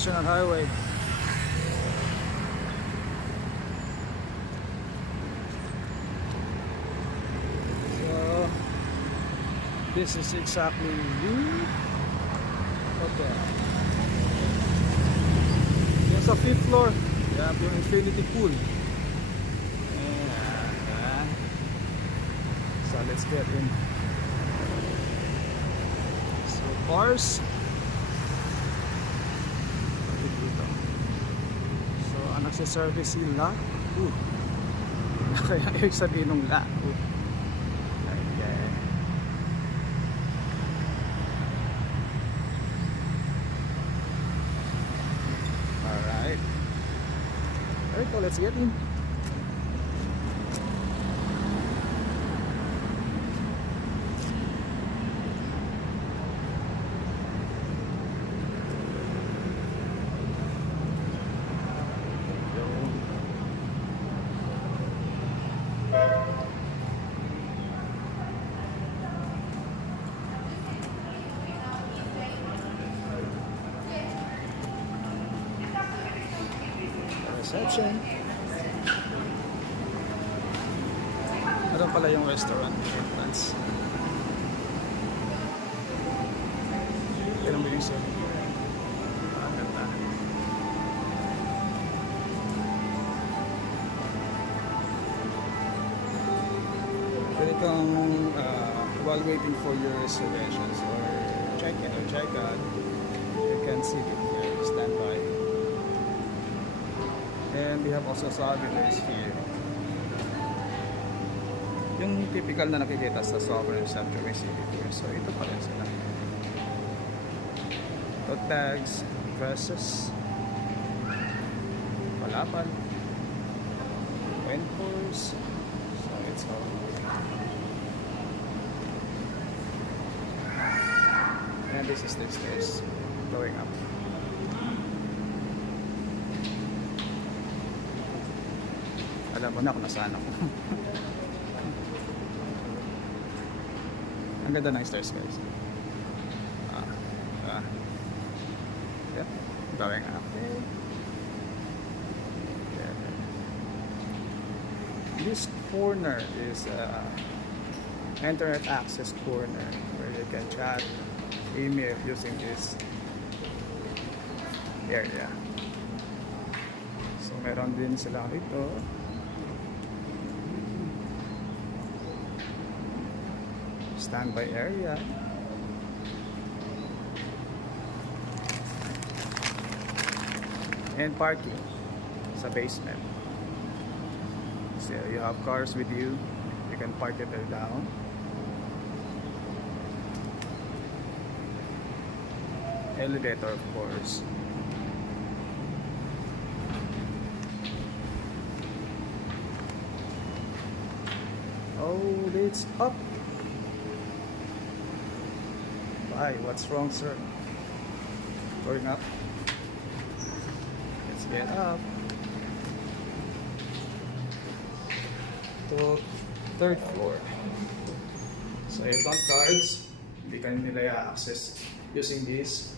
National Highway. So this is exactly hotel. Yung sa 5th floor, you have yung infinity pool. Ayan. So let's get in. So cars. So ang nagsiservice sila. Kaya ibig sabihin nung la. Okay. Alright. Alright, so let's get in. Reception. Ano pala yung restaurant entrance? Kailan ba yung sale? Ang ganda. Pwede kang while waiting for your reservations or check-in or check-out, you can sit here, stand by. And we have also souvenirs here. Yung typical na nakikita sa souvenir shop during city tour. So ito pa rin sila. Tote bags, dresses, palapan, raincoats. So it's all. And this is the stairs going up. Alam mo na kung nasaan ako. Ang ganda ng stairs, guys. Yeah, going up. Yeah. This corner is internet access corner where you can chat, email using this area. So meron din sila ito. Standby area. And parking sa basement. So you have cars with you, you can park it there down. Elevator, of course. Oh, it's up. Hi, what's wrong, sir? Going up. Let's get up. To 3rd floor. So if on cards, hindi ka nila i-access using this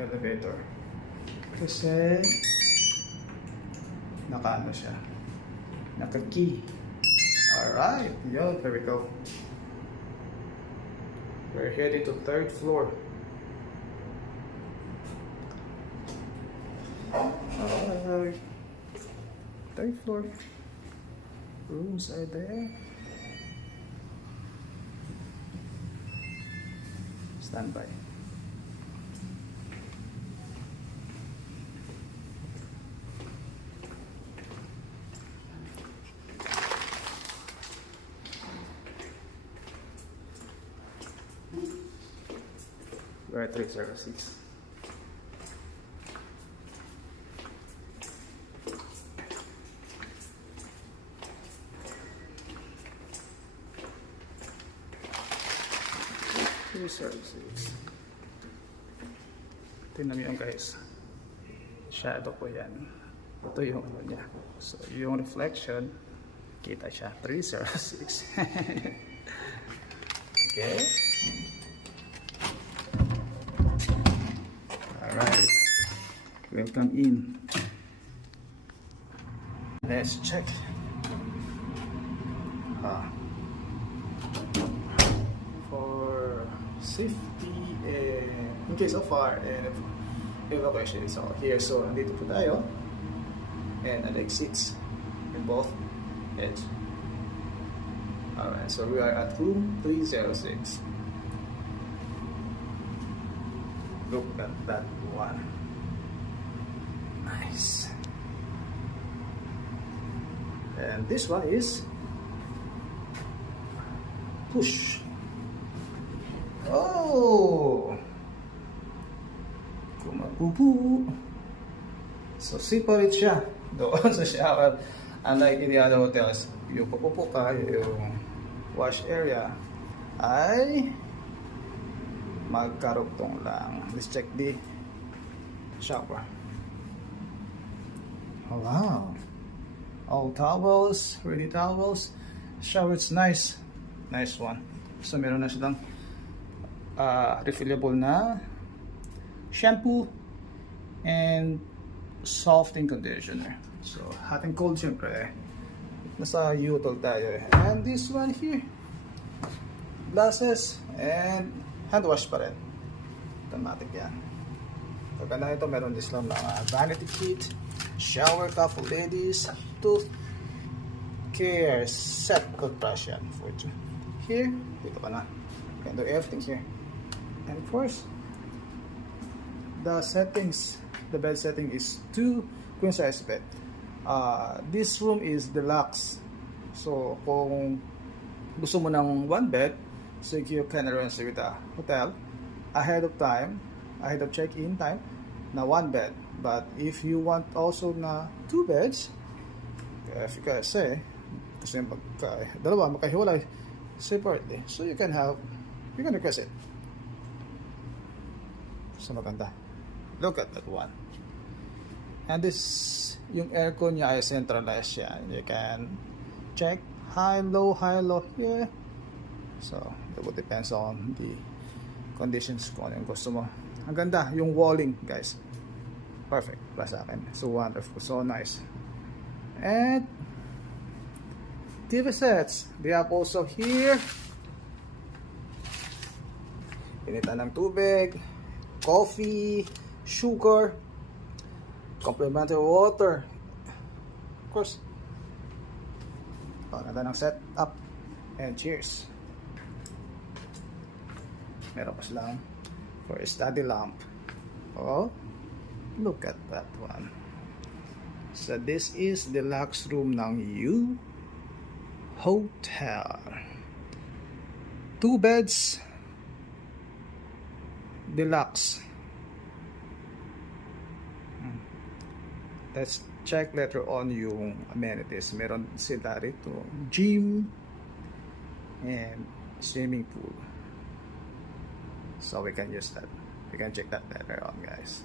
elevator. Kasi naka-ano siya. Naka-key. Alright, yo, there we go. We're heading to 3rd floor. Alright. 3rd floor. Rooms are there. Standby. We're at 306. Services. Tingnan nyo yan, guys. Shadow po yan. Ito yung ano niya. So yung reflection, kita siya. 306. Okay. Alright. Welcome in. Let's check. For safety in case of fire and evacuation. So here, so andito po tayo. And an exits in both edge. Alright, so we are at room 306. Look at that one. Nice. And this one is push. Oh! Kumapupu. So separate siya doon sa shower. Unlike in the other hotels, yung papupo ka, yung wash area ay magkarugtong lang. Let's check the shower. Oh, wow. All towels, ready towels. Shower, it's nice. Nice one. So meron na silang refillable na shampoo and softening conditioner. So hot and cold syempre. Nasa utol tayo eh. And this one here, glasses and hand wash pa rin. Automatic yan. Pagka ito, meron din silang mga vanity kit, shower cup for ladies, tooth care set, toothbrush yan for you. Here, dito ka na. You can do everything here. And of course, the settings, the bed setting is 2 queen size bed. This room is deluxe. So kung gusto mo ng 1 bed, so you can arrange with the hotel ahead of time, ahead of check-in time, na 1 bed. But if you want also na 2 beds, if you can say, kasi dalawa makahiwalay separately, so you can request it. So maganda. Look at that one. And this, yung aircon niya ay centralized yan. You can check high, low here. So, it would depends on the conditions kung ano yung gusto mo. Ang ganda, yung walling, guys. Perfect para sa akin. So wonderful, so nice. And TV sets. They have also here. Pinitan ng tubig, coffee, sugar, complimentary water. Of course. Ganda ng setup. And cheers. Meron pa silang for a study lamp. Oh, look at that one. So this is the deluxe room ng HUE Hotel. 2 beds, deluxe. Let's check later on yung amenities. Meron sila rito gym and swimming pool. So we can use that. We can check that later on, guys.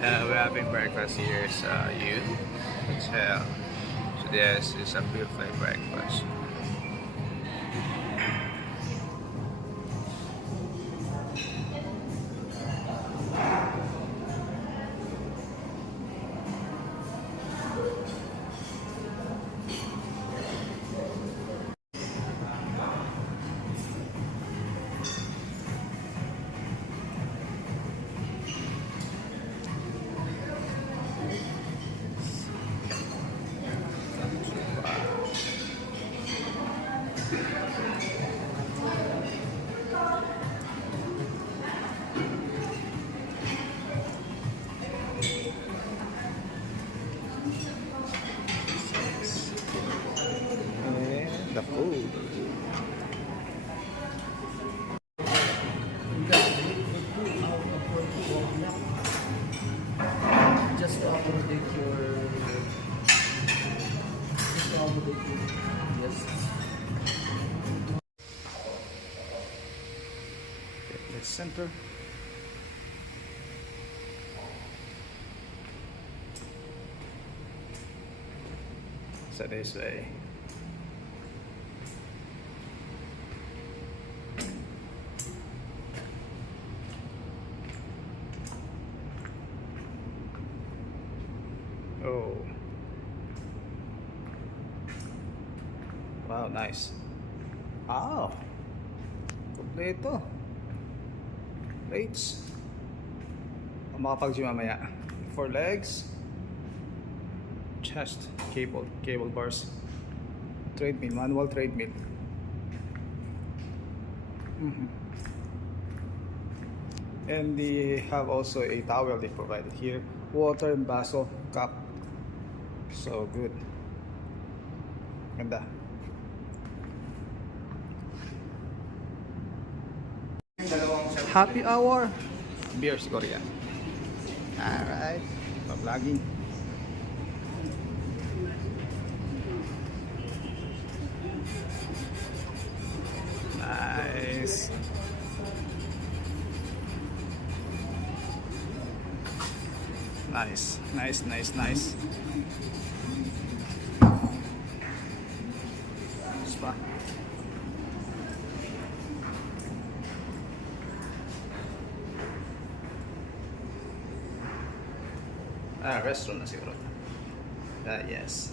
We're having breakfast here sa HUE Hotel. So this is a buffet breakfast. The food. Just to accommodate your yes. Let's center. So this way. Oh. Wow, nice. Wow. Kompleto. Plates. Ang makapag-gym mamaya. 4 legs. Chest. Cable bars. Treadmill. Manual treadmill. And they have also a towel they provided here. Water and baso cup. So good. Ganda. Happy hour. Beer siguro yan. Alright. Pa-vlogging. Nice. Nice. Spa. Restaurant na siguro. Yes.